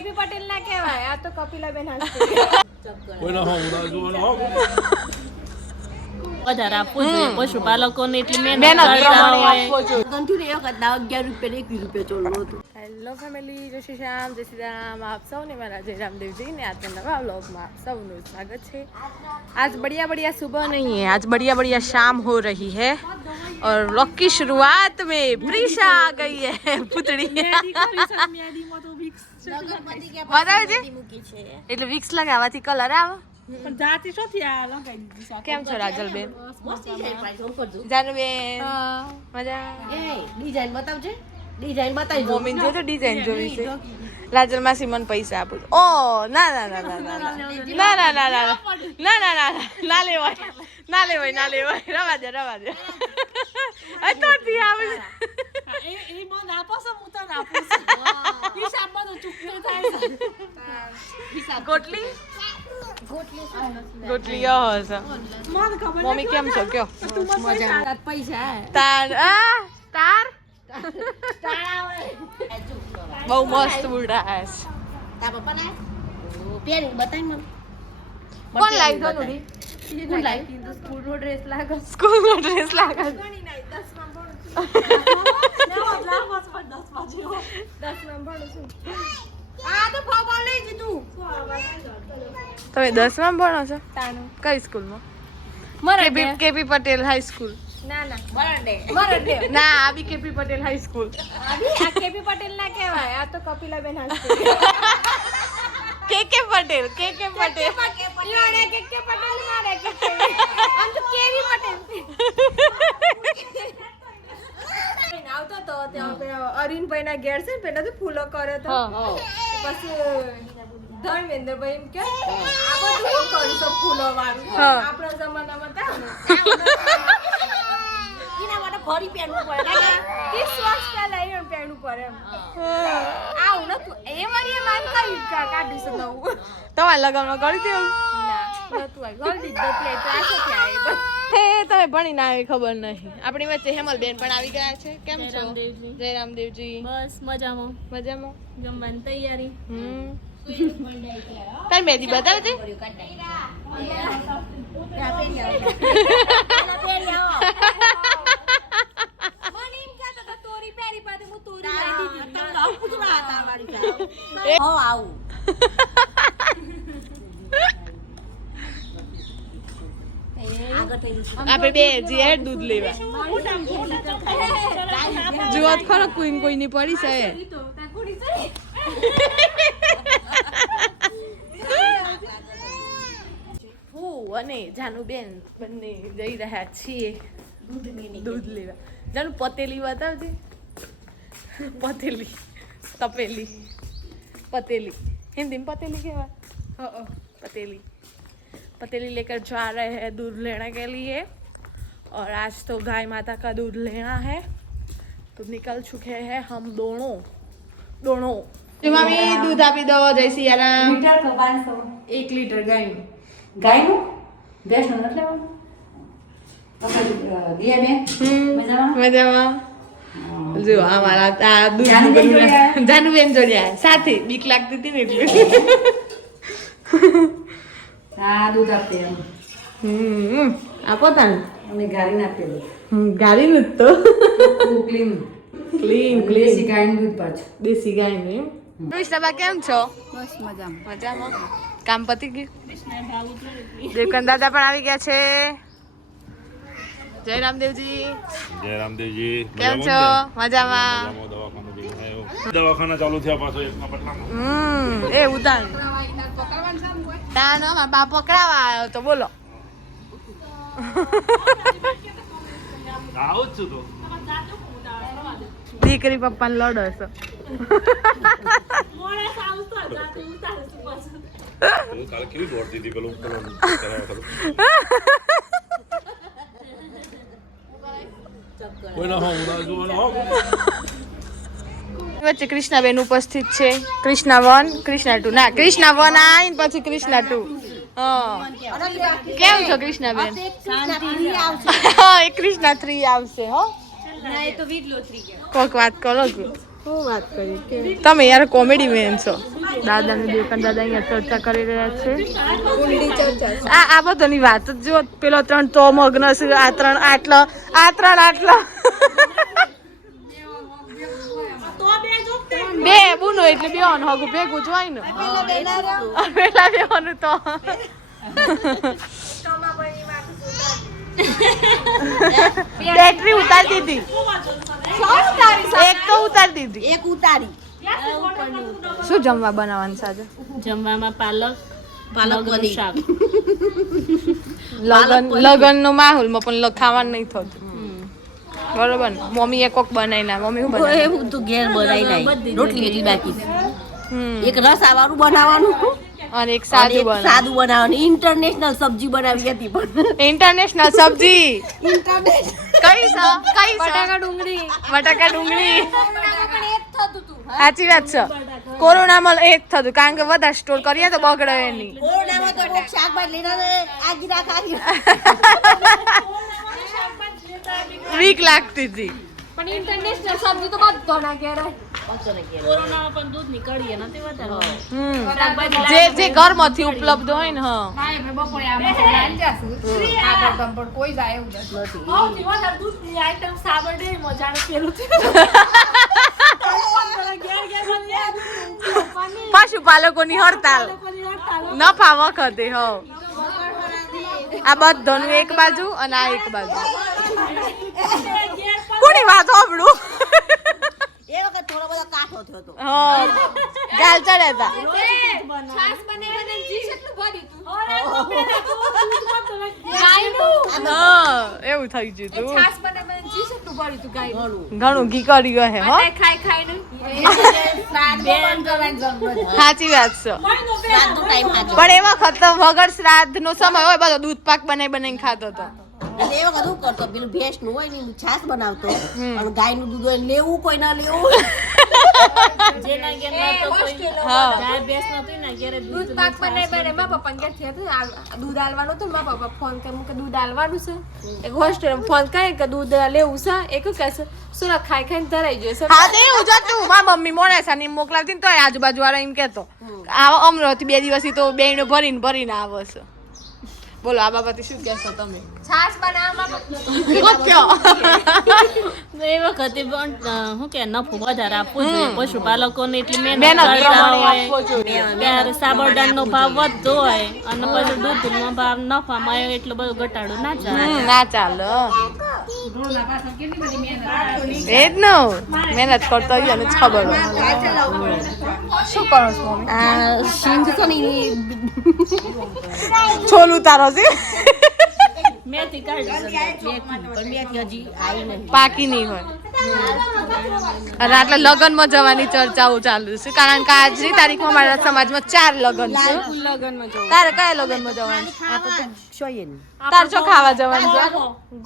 DP Patel ના કહેવાય. આ તો કપિલાબેન વધારે આપવું જોઈએ. પશુપાલકોને એટલી મહેનત કરતા હોય. ગંઠુર એ વખત અગિયાર રૂપિયા એક રૂપિયા ચોલો હતો. હેલો ફેમિલી જય શ્રી શ્યામ જય શ્રી રામ આપ સૌને મારા જય રામદેવજી ને આજના નવા વ્લોગમાં આપ સૌનું સ્વાગત છે आज बढ़िया बढ़िया सुबह नहीं है आज बढ़िया बढ़िया शाम हो रही है और व्लॉग की शुरुआत में प्रीशा आ गई है पुतड़ी બતાવે છે એટલે વિક્સ લગાવવાથી કલર આવે કેમ છો રાજલબેન જાનુબેન મજા એ ડિઝાઇન બતાવજે ડિઝાઇન બતાવી દો મમ્મી જોજો ડિઝાઇન જોવી છે રાજલ માસી મને પૈસા આપું ઓ ના ના ના ના ના ના ના ના ના ના ના ના ના લેવાય ના લેવાય ના લેવાય રવા દે રવા દે અત્યારથી આવે છે. ગોટલી ગોટલી હશે મમ્મી કેમ છો કયો મજા પૈસા તાર આ બહુ મસ્ત ઉડાસ તા પપ્પા ને પેન બતાય મને. કોણ લાવી દો નુડી કોણ ડ્રેસ લાગો સ્કૂલ નો ડ્રેસ લાગો. ઘણી નહીં 10 માં ભણું છું. નવો 10 માં 10 માં ભણું આ તો ફોબો લઈ જીધું તમે 10 માં ભણો છો? કઈ સ્કૂલમાં? મારા કેપી પટેલ હાઈ સ્કૂલ. ના ના. બરડે બરડે ના આ B KP Patel high school આવી આ કેપી પટેલ ના કહેવાય. આ તો કપિલાબેન હાસ્તે કે કે પટેલ કે કે પટેલ. કે કે પટેલ. લાડે કે કે આમ તો કેવી પટેલ. આવતો તો ત્યાં પેલો અરવિંદભાઈ ના ઘેર છે પેલા તો ફૂલો કરે તો. પછી ધર્મેન્દ્રભાઈ એમ કે આ બધું કરીશું ફૂલો વાળું આપણા જમાનામાં હતા ફરી પહેરવું પડે. ત્રીસ વર્ષ પહેલા એ પહેરવું પડે એમ. આવું નતું. એ મારી માન કઈ કાઢી છે નવું. તમારા લગ્નમાં કરી તમે ભણી ના આવી ખબર નહીં. આપણી વચ્ચે હેમલબેન પણ આવી ગયા છે. કેમ છો? જય રામદેવજી બસ મજામાં. મજામાં? જમવાની તૈયારી. હમ. તારી મહેંદી બતાવજે મને એમ કહેતો તો તોરી પહેરી પાછી હું તોરી લઈ દીધી હો આવું આપણે બે જીએ દૂધ લેવા. જુઓ ખરો કોઈ ને કોઈની પડી છે અને જાનુબેન બંને જઈ રહ્યા છીએ દૂધ લેવા. જાનુ પતેલી બતાવજે પતેલી. તપેલી પતેલી हिंदी में पतेली क्या है पतेली पतेली लेकर जा रहे हैं दूध लेने के लिए और आज तो गाय माता का दूध लेना है तो निकल चुके हैं हम दोनों दोनों મમ્મી દૂધ આપી દો જય સિયારામ મીટર તો પાંચસો એક લીટર ગાયનું ગાયનું ભેંસનું નથી લેવાનું દિયા બેન મજામાં મજામાં જો અમારા આ દૂધ જાનુબેન જોડ્યા. સાથે બીક લાગતી હતી ને એટલે. હા દૂધ આપે હમ આપો તાને. અમે ગાડીને આપેલું ગાડીનું જ તો. ક્લીન. ક્લીન દેશી ગાયનું દૂધ પાછું. દેશી ગાયનું એમ? કૃષ્ણબા કેમ છો? બસ મજામાં. મજામાં? કામ પતી ગયું? દેવકન દાદા પણ આવી ગયા છે. જય રામદેવજી. જય રામદેવજી. કેમ છો? મજામાં. દવાખાનું ચાલુ થયા પાછો એકના પટલામાં હમ એ ઉતાર. તાનો માં બાપ પકડાવા આવ્યો તો બોલો. આવું છું તો. દીકરી પપ્પાને લડો છો. હું કેવી દોડતી હતી પેલું પેલું કરાવવા ખરું. કોઈના હો ઉડા જોવાનો હો વચ્ચે કૃષ્ણાબેન ઉપસ્થિત છે. Krishna one Krishna two. ના કૃષ્ણા વન આઈ પછી કૃષ્ણા ટુ. હા. કેમ છો કૃષ્ણાબેન? હા એ કૃષ્ણા થ્રી આવશે હો. કોક વાત કરો કે વાત કરી તમે યાર કોમેડી મેન છો. દાદા ને દેવકાન દાદા અહીંયા ચર્ચા કરી રહ્યા છે. આ આ બધાની વાત જ જો પેલો ત્રણ તો મગ્ન છે આ ત્રણ આટલો આ ત્રણ આટલો. બે બુનો એટલે બે હગું ભેગું જ હોય ને. પેલા બેવાનું તો. બેટરી ઉતારી દીધી. એક તો ઉતારી દીધી. એક ઉતારી. શું જમવા બનાવવાનું સાજે જમવામાં પાલક પાલક શાક. લગન માહોલમાં પણ લ- ખાવાનું નહીં થતું. બરોબર મમ્મી એ કોક બનાવી ના મમ્મી હું બનાવી? તો ઘેર બનાવી બધી રોટલી એટલી બાકી એક રસાવાળું બનાવવાનું. અને એક સાદું બનાવ સાદું બનાવવાનું. ઇન્ટરનેશનલ સબ્જી બનાવી હતી પણ. ઇન્ટરનેશનલ સબ્જી. ઇન્ટરનેશનલ કઈ છે કઈ બટાકા ડુંગળી. બટાકા ડુંગળી. સાચી વાત છે. કોરોનામાં એ જ થતું કારણ કે બધા સ્ટોર કરીએ તો બગડે ખાધી વીક લાગતી હતી. પણ ઇન્ટરનેશનલ સબ્જી તો બધાના ઘેર. કોરોનામાં પણ દૂધ નીકળીએ નથી વધારે. જે જે ઘરમાંથી ઉપલબ્ધ હોય ને હા. સૌથી વધારે દૂધની આઈટમ સાબરડે મજાનું પેલું પશુપાલકોની હડતાલ. નફા વખતે હો. આ બધાનું એક બાજુ અને આ એક બાજુ. કોની વાત હોબળું એ વખત થોડો બધો કાઠો થયો હતો હા. ગાલ ચડ્યા હતા છાસ બને. બને જી કેટલું ભર્યું તું? ગાયનું. હા એવું થઈ ગયું તું. છાશ બને બને જી કેટલું ભર્યું તું ગાયનું. ઘણું. ઘી કર્યું હે ખાઈ સાચી વાત છે. રાતનો ટાઈમ ખાજો પણ એ વખત તો વગર શ્રાદ્ધ નો સમય હોય બધો દૂધ પાક બનાવી બનાવીને ખાતો હતો. અને એ વખત શું કરતો પેલું ભેંસનું હોય ને છાસ છાશ બનાવતો અને ગાયનું દૂધ હોય લેવું કોઈ ના લેવું. જેના ઘેર તો કોઈ હા. ગાય ભેંસ નહોતી ને ઘેરે દૂધ પાક બને બને મારા હતું દૂધ આલવાનું હતું મારા પપ્પા ફોન કરે કે દૂધ આલવાનું છે. એક હોસ્ટેલ ફોન કરે કે દૂધ લેવું છે. એક કહેશે શું ખાઈ ખાઈને ધરાઈ જશે હા. તો એવું જ હતું. મમ્મી મોડાસા ની મોકલાવતી ને તોય આજુબાજુ વાળા એમ કેતો આવો અમરોથી બે દિવસથી તો બેનો ભરીને ભરીને આવે છે. બોલો આ બાબતે શું કહેશો તમે? છાશ બનાવવામાં કયો? એ વખતે પણ શું કે નફો વધારે આપવો જોઈએ. પશુપાલકોને એટલી મહેનત હોય. આપવો જોઈએ. ત્યારે સાબરડાનો ભાવ વધતો હોય અને પછી દૂધનો ભાવ નફામાં એટલો બધો ઘટાડો ના ચાલે. ના ચાલે. એ જ ને મહેનત કરતો હોય અને ખબર હોય શું કરો છો છોલ ઉતારો છે? મેથી કાઢી હજી પાકી નહીં હોય. અને આટલા લગ્નમાં જવાની ચર્ચાઓ ચાલુ છે. કારણ કે આજની તારીખમાં મારા સમાજમાં ચાર લગ્ન છે. તારે કયા લગ્નમાં જવાનું? આ તો તો જોઈએ તાર જો ખાવા જવાનું છે?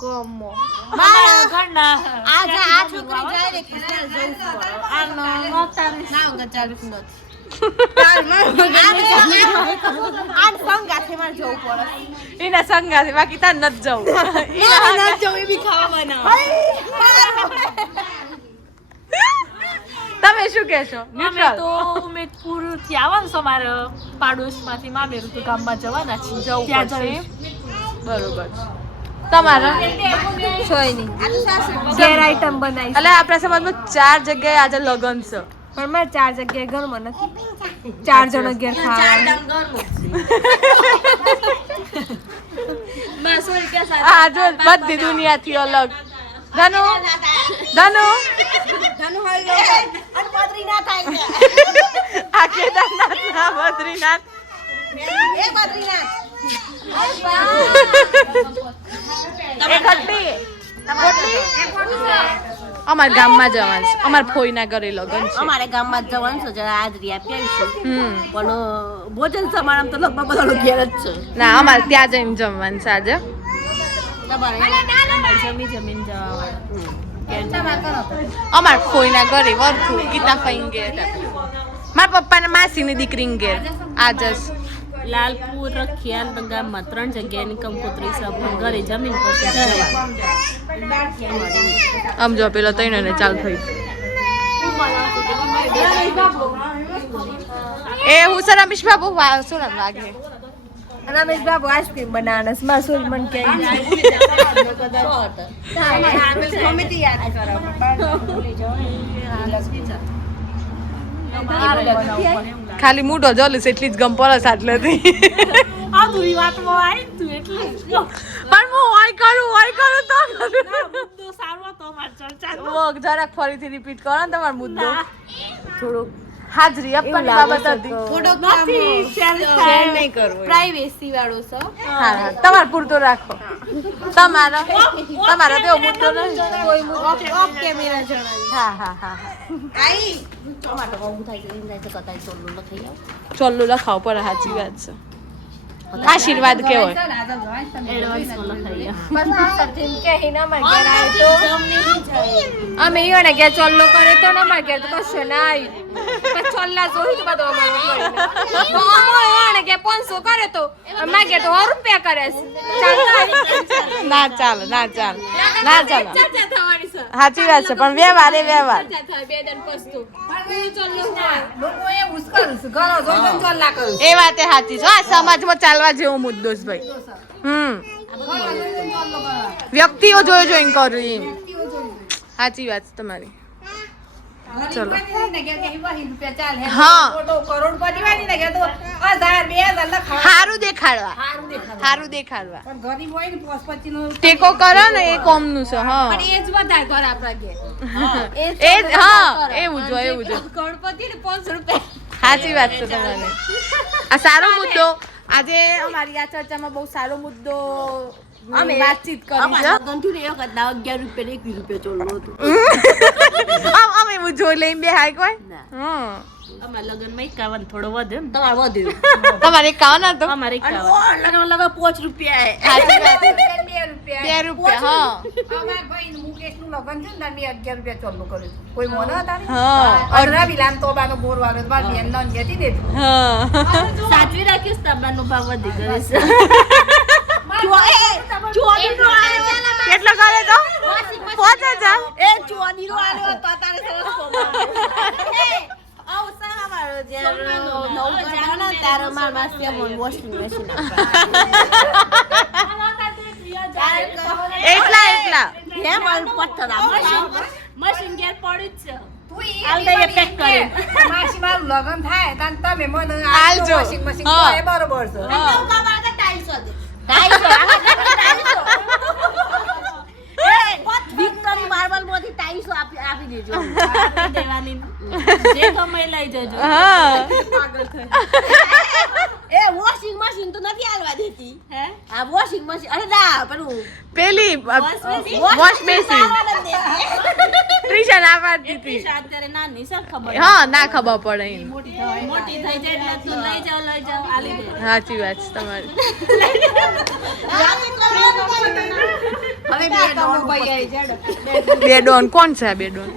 ગમો. ઘરના આ આ છોકરી જાય રે કે આ ન ના. અંગત ચાલુ નથી. આ સંગાથે મારે એના સંગાથી બાકી તાર નથી જવું. એના જવું એ બી ખાવા તમે શું કહેશો? અમે તો ઉમેદપુરથી આવવાનું છો મારે પાડોશમાંથી મામેરું તો ગામમાં જવાના છીએ જવું ત્યાં પડશે. બરોબર. તમારા? છોય નહીં. ઘેર આઈટમ બનાવી એટલે આપણા સમાજમાં ચાર જગ્યાએ આજે લગ્ન છે. પણ મારે ચાર જગ્યાએ ઘરમાં નથી. ચાર. જણ ઘેર ખાવા. બધી દુનિયાથી અલગ. ધનુ? ધનુ? આ કેદારનાથ ના બદ્રીનાથ. એ ખટ્ટી અમારા ગામમાં જવાનું છે. અમારા ફોઈના ઘરે લગ્ન છે. અમારે ગામમાં જવાનું છે. જરા હાજરી આપી આવીશું. પણ ભોજન સમારંભ તો લગભગ બધાનો ઘેર જ છે. ના અમારે ત્યાં જઈને જમવાનું છે આજે. જમી જમીન જવાનું. અમાર ફોઈના ઘરે વરખું ગીતા ફઈન ઘેર. મારા પપ્પાને માસીની દીકરી ઘેર. આજે જ. લાલપુર ખ્યાલ ગામમાં ત્રણ જગ્યાએની કંકોત્રી સભા ઘરે જમીન પર આમ જો પેલો તૈનો ને ચાલ થઈ એ હું સર રમેશ બાબુ વા- શું નામ લાગે રમેશ બાબુ આઈસ્ક્રીમ બનાવવાના છે મારા સુર યાદ કે ખાલી મૂઢો જલુસ એટલી જ ગમ પરસ આટલેથી આ દુરી વાતમાં આવી તું પણ હું હોય કરું હોય કરું તો જરાક ફરીથી રિપીટ કરો ને તમારો મુદ્દો. થોડુંક હાજરી આપવાની બાબત હતી નથી share પ્રાઇવેસી વાળો છો. હા હા. તમારે પૂરતો રાખો. તમારો તમારો તેવો મુદ્દો નહીં જણાવી હા હા હા. ઊભું થાય છે એમ છે આવ. ચોલ્લું લખાવ પર સાચી વાત છે. આશીર્વાદ કેવો? અમે ઈયો ને કે ચોલ્લો કરે તો ના માગે તો કશું ના આવ્યું ચોલ્લા જોઈ તો બધો અમારો તો અમો ઈયો ને કે 500 કરે તો માગે તો 100 રૂપિયા કરે છે. ના ચાલે ના ચાલે ના ચાલે. સાચી વાત છે પણ વ્યવહાર એ વ્યવહાર. એ વાતે સાચી છે. આ સમાજમાં ચાલવા જેવો મુદ્દો છે ભાઈ. હમ. વ્યક્તિઓ જોઈ જોઈને કરું એમ. સાચી વાત છે તમારી. ચલો. હા સારું દેખાડવા. સારું દેખાડવા. ટેકો કરો ને એ કોમનું છે હા. એજ એ જ વધારે કર આપણા એ હા એવું જો એવું જો ગણપતિ ને 500 રૂપિયા. સાચી વાત છે તમારે. આ સારો મુદ્દો. આજે અમારી આ ચર્ચામાં બહુ સારો મુદ્દો અમે- વાતચીત કરી છે અમારા લગ્ન થયું ને એ વખત ના અગિયાર રૂપિયા એક રૂપિયા હતું. આમ અમે હું જોઈ લઈને બે હાય. કોઈ ના. અમારા એકાવન થોડો વધે ને તમારે વધ્યું તમારે એક કાવ ના અમારે એકાવન. લગન લગન પાંચ રૂપિયા. બે રૂપિયા. બે રૂપિયા હા. અમારા ભાઈ મુકેશનું લગ્ન છે ને મેં અગિયાર રૂપિયા ચોલનું કર્યું હતું. કોઈ મોનો હતા ને? હા. અઢાર વિલામ તો બાનો બોર વાળો તો મારી બેન નાની હતી ને. સાચવી રાખીશ તાંબાનો ભાવ વધી ગયો છે. કેટલો કરે તો? પાંચ હજાર એ ચોરીનો આવ્યો તો તારે સરસ. એટલા એટલા. મશીન ઘેર પડ્યું જ છે. લગ્ન થાય તમે મને બરોબર છે હા. નૌકા મારે તો ટાઈલ્સો હતી. ટાઈલ્સો, આખા ઘરમાં ટાઈલ્સો. એ, વિક્ટોરી માર્બલમાંથી ટાઈલ્સો આપી આપી દેજો. દેવાની જે કમાઈ લઈ જજો. હા. એ વોશિંગ મશીન તો નથી હાલવા દેતી. હે? આ વોશિંગ મશીન અરે ના પેલું પેલી વોશ બેસી હાલવા નથી દેતી. ત્રીજા ના પાડતી હતી અત્યારે નાની સર ખબર હા ના ખબર પડે મોટી થઈ જાય એટલે તું લઈ જાવ લઈ જાવ આલી દે. સાચી વાત છે તમારી. બે ડોન ભાઈ આવી જાય. બે ડોન કોણ છે આ બે ડોન?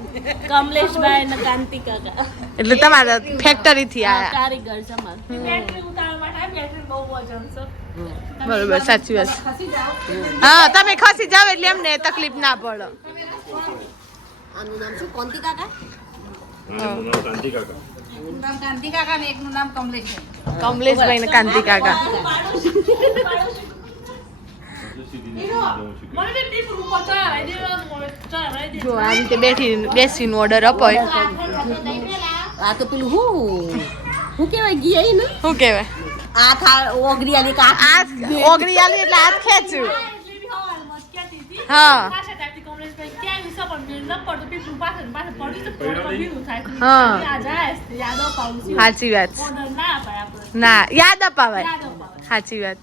કમલેશભાઈ અને કાંતિ કાકા. એટલે તમારા ફેક્ટરી થી આ આયા. કારીગર છે બેટરી ઉતારવા માટે બેટરી બહુ વજન છે. બરોબર સાચી વાત. હા તમે ખસી જાવ એટલે એમને તકલીફ ના પડે. આનું નામ શું? કોંતી કાકા? કાંતિ કાકા. નામ કાંતિ કાકા ને એકનું નામ કમલેશ કમલેશભાઈ ને કાંતિ કાકા મને ટીપ ઉપર ચડાવી દે ચડાવી દે જો આ રીતે બેઠી બેસીને ઓર્ડર અપાય આ તો પેલું હું. હું? કેવાય ગયા ને? શું કહેવાય? આ થા ઓગરી કા આ હાથ ઓગળી એટલે હાથ ખેંચ્યું. હા. સાચી વાત. ના યાદ અપાવાય. સાચી વાત.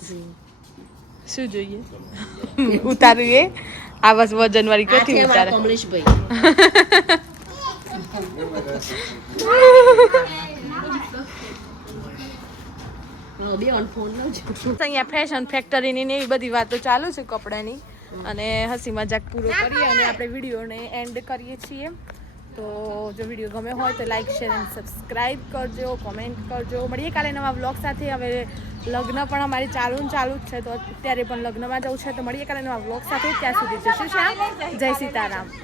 શું જોઈએ? ઉતારવું એ આ બસ વજન વાળી ક્યાંથી ઉતારે. અહીંયા ફેશન ફેક્ટરીની ને એવી બધી વાતો ચાલુ છે કપડાની. અને હસી મજાક પૂરો કરીએ અને આપણે વિડીયોને એન્ડ કરીએ છીએ. તો જો વીડિયો ગમે હોય તો લાઈક, શેર એન્ડ સબસ્ક્રાઈબ કરજો, કોમેન્ટ કરજો. મળીએ કાલે નવા બ્લોગ સાથે. હવે લગ્ન પણ અમારી ચાલુ ચાલુ જ છે, તો અત્યારે પણ લગ્નમાં જવું છે. તો મળીએ કાલે નવા બ્લોગ સાથે. ત્યાં સુધી જય શ્રી જય સીતારામ.